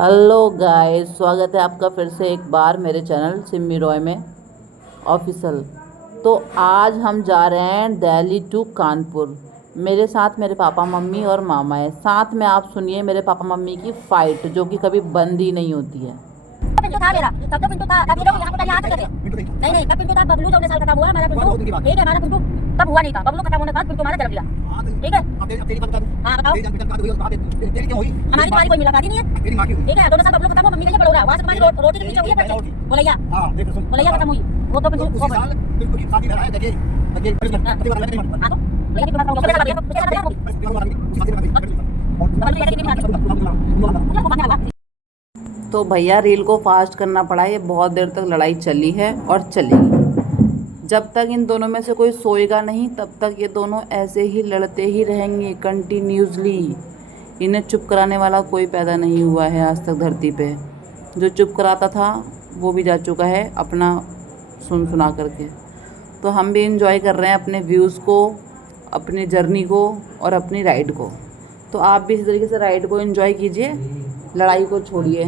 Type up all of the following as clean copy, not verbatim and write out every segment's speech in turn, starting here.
Hello guys, स्वागत है आपका फिर से एक बार मेरे चैनल सिम्मी रॉय में ऑफिशियल। तो आज हम जा रहे हैं दिल्ली टू कानपुर। मेरे साथ मेरे पापा मम्मी और मामा है। साथ में आप सुनिए मेरे पापा मम्मी की फ़ाइट जो कि कभी बंद ही नहीं होती है। पिंटू था मेरा, तब तो पिंटू था, तब ये लोग यहाँ पर यहाँ तक थे। नहीं तब पिंटू था, बबलू 14 साल का हुआ हमारा पिंटू। ठीक है, हमारा पिंटू तब हुआ नहीं था। बबलू खत्म होने के बाद पिंटू हमारा जन्म लिया। ठीक है, अब तेरी बात करूं। हां बताओ, तेरी क्यों हुई? हमारी तुम्हारी कोई मुलाकात ही नहीं है। तेरी मां की हुई। ठीक है, 2 साल बबलू खत्म हुआ, मम्मी के लिए बड़ोड़ा वहां से तुम्हारी रोटी के पीछे हुई है पैसे बोलैया। हां देख सुन, बोलैया खत्म हुई वो तो पिंटू साल पिंटू की शादी रहा है। देखिए हां तो लेकिन तुम्हारा उसके साथ तो भैया रील को फास्ट करना पड़ा। ये बहुत देर तक लड़ाई चली है और चलेगी। जब तक इन दोनों में से कोई सोएगा नहीं तब तक ये दोनों ऐसे ही लड़ते ही रहेंगे कंटिन्यूसली। इन्हें चुप कराने वाला कोई पैदा नहीं हुआ है आज तक धरती पे। जो चुप कराता था वो भी जा चुका है अपना सुना करके। तो हम भी इंजॉय कर रहे हैं अपने व्यूज़ को, अपनी जर्नी को और अपनी राइड को। तो आप भी इसी तरीके से राइड को एंजॉय कीजिए, लड़ाई को छोड़िए।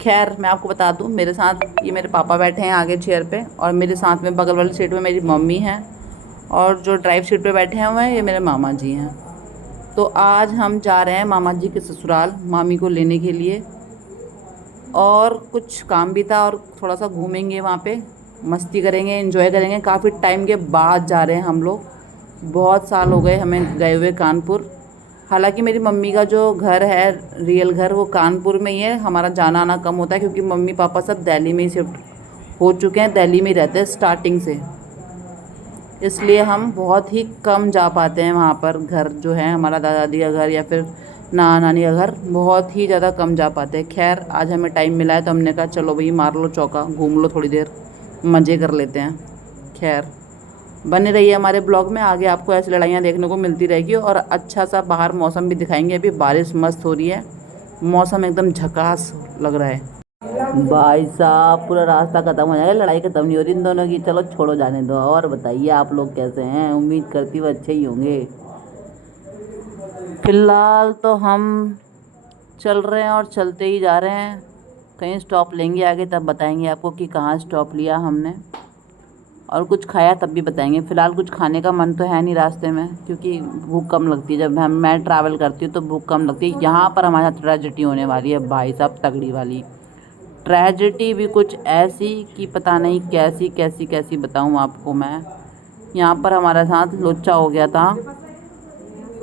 खैर मैं आपको बता दूं, मेरे साथ ये मेरे पापा बैठे हैं आगे चेयर पे और मेरे साथ में बगल वाली सीट पे मेरी मम्मी हैं और जो ड्राइव सीट पे बैठे हुए हैं ये मेरे मामा जी हैं। तो आज हम जा रहे हैं मामा जी के ससुराल मामी को लेने के लिए और कुछ काम भी था और थोड़ा सा घूमेंगे वहाँ पे, मस्ती करेंगे, एंजॉय करेंगे। काफ़ी टाइम के बाद जा रहे हैं हम लोग। बहुत साल हो गए हमें गए हुए कानपुर। हालांकि मेरी मम्मी का जो घर है, रियल घर, वो कानपुर में ही है। हमारा जाना आना कम होता है क्योंकि मम्मी पापा सब दिल्ली में ही शिफ्ट हो चुके हैं, दिल्ली में ही रहते हैं स्टार्टिंग से। इसलिए हम बहुत ही कम जा पाते हैं वहाँ पर। घर जो है हमारा दादा दादी का घर या फिर नाना नानी का घर, बहुत ही ज़्यादा कम जा पाते हैं। खैर आज हमें टाइम मिला है तो हमने कहा चलो भाई मार लो चौका, घूम लो थोड़ी देर, मज़े कर लेते हैं। खैर बने रहिए हमारे ब्लॉग में, आगे आपको ऐसी लड़ाइयाँ देखने को मिलती रहेगी और अच्छा सा बाहर मौसम भी दिखाएंगे। अभी बारिश मस्त हो रही है, मौसम एकदम झकास लग रहा है। भाई साहब पूरा रास्ता ख़त्म हो जाएगा, लड़ाई ख़त्म नहीं हो रही इन दोनों की। चलो छोड़ो जाने दो। और बताइए आप लोग कैसे हैं? उम्मीद करती हूँ अच्छे ही होंगे। फ़िलहाल तो हम चल रहे हैं और चलते ही जा रहे हैं। कहीं स्टॉप लेंगे आगे तब बताएंगे आपको कि कहाँ स्टॉप लिया हमने और कुछ खाया तब भी बताएंगे। फ़िलहाल कुछ खाने का मन तो है नहीं रास्ते में क्योंकि भूख कम लगती है। जब मैं ट्रैवल करती हूँ तो भूख कम लगती है। यहाँ पर हमारे साथ ट्रेजेडी होने वाली है भाई साहब, तगड़ी वाली ट्रेजेडी भी कुछ ऐसी कि पता नहीं कैसी कैसी कैसी बताऊँ आपको मैं। यहाँ पर हमारे साथ लोचा हो गया था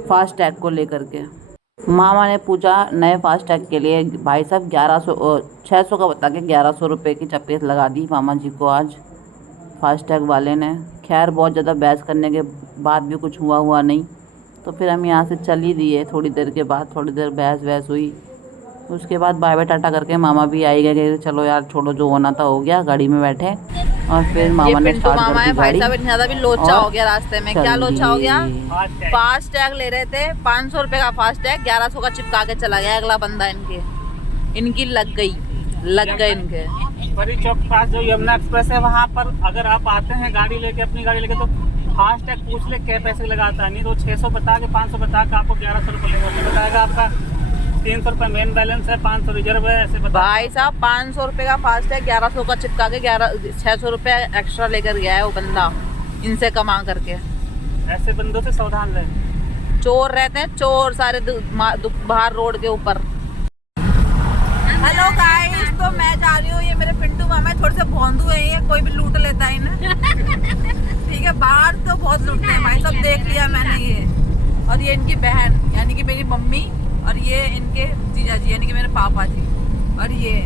फास्ट टैग को लेकर के। मामा ने पूछा नए फास्ट टैग के लिए, भाई साहब 600 का बता के 1100 रुपये की चपेट लगा दी मामा जी को आज फास्ट टैग वाले ने। खैर बहुत ज़्यादा बहस करने के बाद भी कुछ हुआ नहीं, तो फिर हम यहाँ से चल ही दिए। थोड़ी देर के बाद थोड़ी देर बहस हुई, उसके बाद बाय बाय टाटा करके मामा भी आई गए कि चलो यार छोड़ो, जो होना था हो गया। गाड़ी में बैठे और फिर मामा ने स्टार्ट कर दी गाड़ी। भाई साहब इतना ज़्यादा भी लोचा हो गया रास्ते में। क्या लोचा हो गया? फास्ट टैग ले रहे थे 500 रुपये का, फास्ट टैग 1100 का चिपका के चला गया अगला बंदा। इनकी लग गए इनके। बड़ी चौक पास जो यमुना एक्सप्रेस है वहाँ पर अगर आप आते हैं गाड़ी लेके, अपनी गाड़ी लेके, तो फास्ट टैग पूछ ले क्या पैसे लगाता है। नहीं तो 600 बता के 500 बता के आपको 1100 रुपये लेगा। बताएगा आपका 300 रुपये मेन बैलेंस है, 500 रिजर्व है, ऐसे बता। भाई साहब 500 रुपये का फास्ट टैग 1100 का चिपका के 600 रुपये एक्स्ट्रा लेकर गया है वो बंदा, इनसे कमा करके। ऐसे बंदों से सावधान रहे, चोर रहते हैं चोर सारे बाहर रोड के ऊपर। हेलो गाइस, तो मैं जा रही हूँ। ये मेरे पिंटू मामा थोड़े से भोंदू है, ये कोई भी लूट लेता है इन्हें। ठीक है, बाहर तो बहुत लूटते हैं भाई, सब देख लिया मैंने ये। और ये इनकी बहन यानी कि मेरी मम्मी और ये इनके जीजा जी यानी कि मेरे पापा जी और ये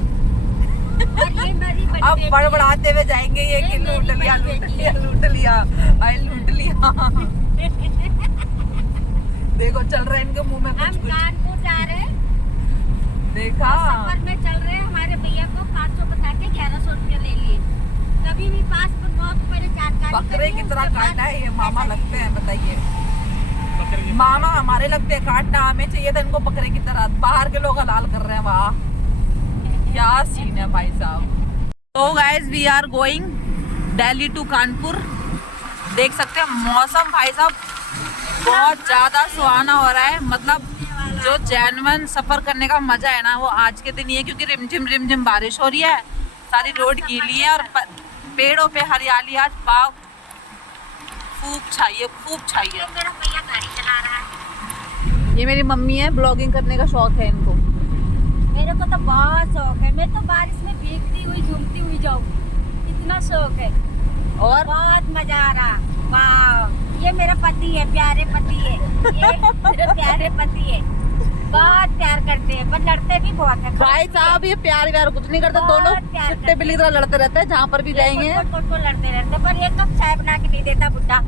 अब बड़बड़ाते हुए जाएंगे ये कि लूट लिया भाई लूट लिया। देखो चल रहा है इनके मुंह में कुछ कानपुर जा रहे हैं, देखा सफर में चल रहे हैं। हमारे भैया को 500 बता के 1100 रुपये ले लिए। कभी भी पास पर बहुत पहले जानकारी बकरे की तरह काटा है ये मामा लगते हैं, बताइए। मामा हमारे लगते हैं, काटना हमें चाहिए था इनको बकरे की तरह। बाहर के लोग हलाल कर रहे हैं, वाह क्या सीन है भाई साहब। तो guys we are going Delhi to Kanpur. देख सकते हैं मौसम भाई साहब बहुत ज़्यादा सुहाना हो रहा है। मतलब जो जेन्युइन सफर करने का मजा है ना वो आज के दिन ही है, क्योंकि रिमझिम बारिश हो रही है, सारी रोड गीली है और पेड़ों पे हरियाली आज खूब छाई है। मेरा भैया गाड़ी चला रहा है। ये मेरी मम्मी है, ब्लॉगिंग करने का शौक है इनको। मेरे को तो बहुत शौक है, मैं तो बारिश में भीगती हुई झूमती हुई जाऊँ, इतना शौक है और बहुत मजा आ रहा। वाह, ये मेरा पति है, प्यारे पति है, ये मेरे प्यारे पति है, बहुत प्यार करते हैं पर लड़ते भी बहुत है। भाई साहब ये प्यार कुछ नहीं करते, बहुत दोनों प्यार कुत्ते बिल्ली तरह लड़ते रहते हैं जहाँ पर भी जाएंगे। को लड़ते रहते, पर एक कप चाय बना के नहीं देता बुड्ढा।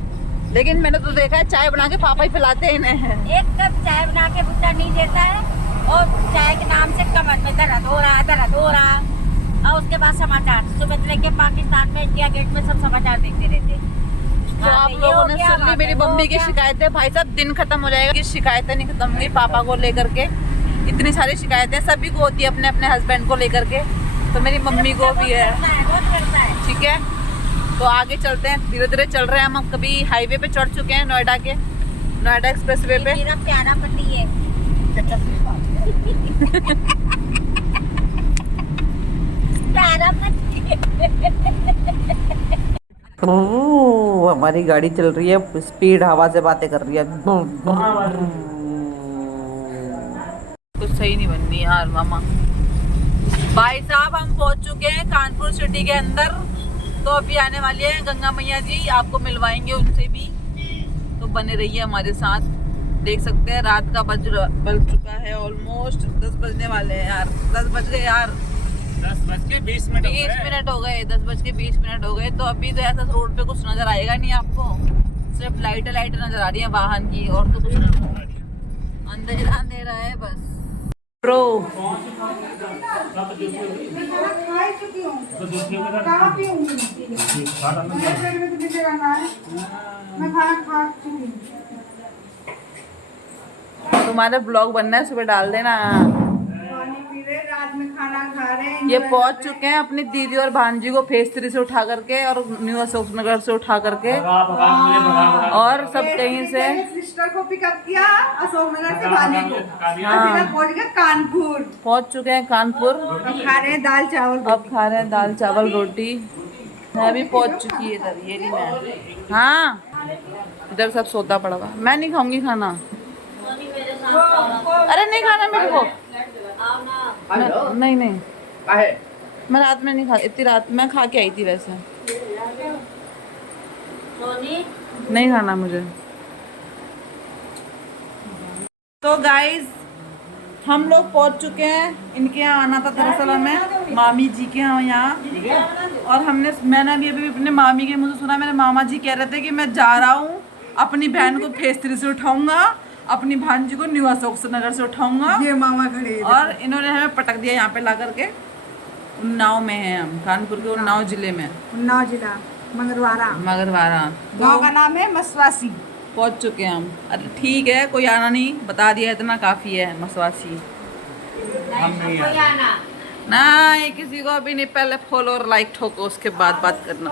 लेकिन मैंने तो देखा है चाय बना के पापा ही पिलाते हैं इन्हें। एक कप चाय बना के बुड्ढा नहीं देता है, और चाय के नाम से कमर में दर्द हो रहा। और उसके बाद समाचार सुबह से लेके पाकिस्तान में इंडिया गेट में सब समाचार देखते रहते। तो आप लोगों ने सुन ली मेरी मम्मी की शिकायतें। भाई साहब दिन खत्म हो जाएगा कि शिकायतें नहीं खत्म हुई पापा को लेकर के। इतनी सारी शिकायतें सभी को होती है अपने अपने हस्बैंड को लेकर के, तो मेरी मम्मी को भी है। ठीक है, तो आगे चलते हैं, धीरे धीरे चल रहे हैं हम। कभी हाईवे पे चढ़ चुके हैं, नोएडा एक्सप्रेसवे पे। मेरा प्यारा पति है। प्यारा पति हमारी गाड़ी चल रही है, स्पीड हवा से बातें कर रही है। कुछ सही नहीं बन रही यार मामा। भाई साहब हम पहुंच चुके हैं कानपुर सिटी के अंदर, तो अभी आने वाली है गंगा मैया जी, आपको मिलवाएंगे उनसे भी, तो बने रहिए हमारे साथ। देख सकते हैं रात का बज चुका है, ऑलमोस्ट 10 बजने वाले हैं यार। 10 बज गए यार, 10:20 मिनट हो गए। 10:20 हो गए। तो अभी तो ऐसा रोड पे कुछ नजर आएगा नहीं आपको, सिर्फ लाइटें नजर आ रही है वाहन की, और तो कुछ नहीं, अंधेरा है बस। प्रो तुम्हारा ब्लॉग बनना है, सुबह डाल देना। रात में खाना खा रहे हैं। ये पहुंच चुके हैं अपनी दीदी और भांजी को फेज 3 से उठा करके और न्यू अशोक नगर से उठा करके, और सब कहीं से सिस्टर को पिकअप किया अशोक नगर से, भाभी को पहुंच गए कानपुर। पहुंच चुके हैं कानपुर। अब खा रहे हैं दाल चावल। अब खा रहे हैं दाल चावल रोटी। मैं भी पहुंच चुकी है इधर, ये नहीं मैं। हाँ इधर सब सोता पड़ा हुआ। मैं नहीं खाऊंगी खाना। अरे नहीं खाना मेरे को। नहीं मैं रात में नहीं खा, इतनी रात मैं खा के आई थी वैसे। नहीं खाना मुझे। तो गाइज हम लोग पहुंच चुके हैं। इनके यहाँ आना था दरअसल हमें, मामी जी के यहाँ। और मैंने अभी अपने मामी के मुझे सुना, मेरे मामा जी कह रहे थे कि मैं जा रहा हूँ, अपनी बहन को फेज 3 से उठाऊंगा, अपनी भांजी को न्यू अशोक नगर से उठाऊंगा। ये मामा खड़े हैं। और इन्होंने हमें पटक दिया यहाँ पे ला करके। उन्नाव में है हम, कानपुर के उन्नाव जिले में, उन्नाव जिला मगरवाड़ा गाँव का नाम है मसवासी। पहुंच चुके हैं हम। अरे ठीक है, कोई आना नहीं, बता दिया इतना काफ़ी है। मसवासी नहीं, किसी को भी नहीं, पहले फॉलो और लाइक ठोको, उसके बाद बात करना।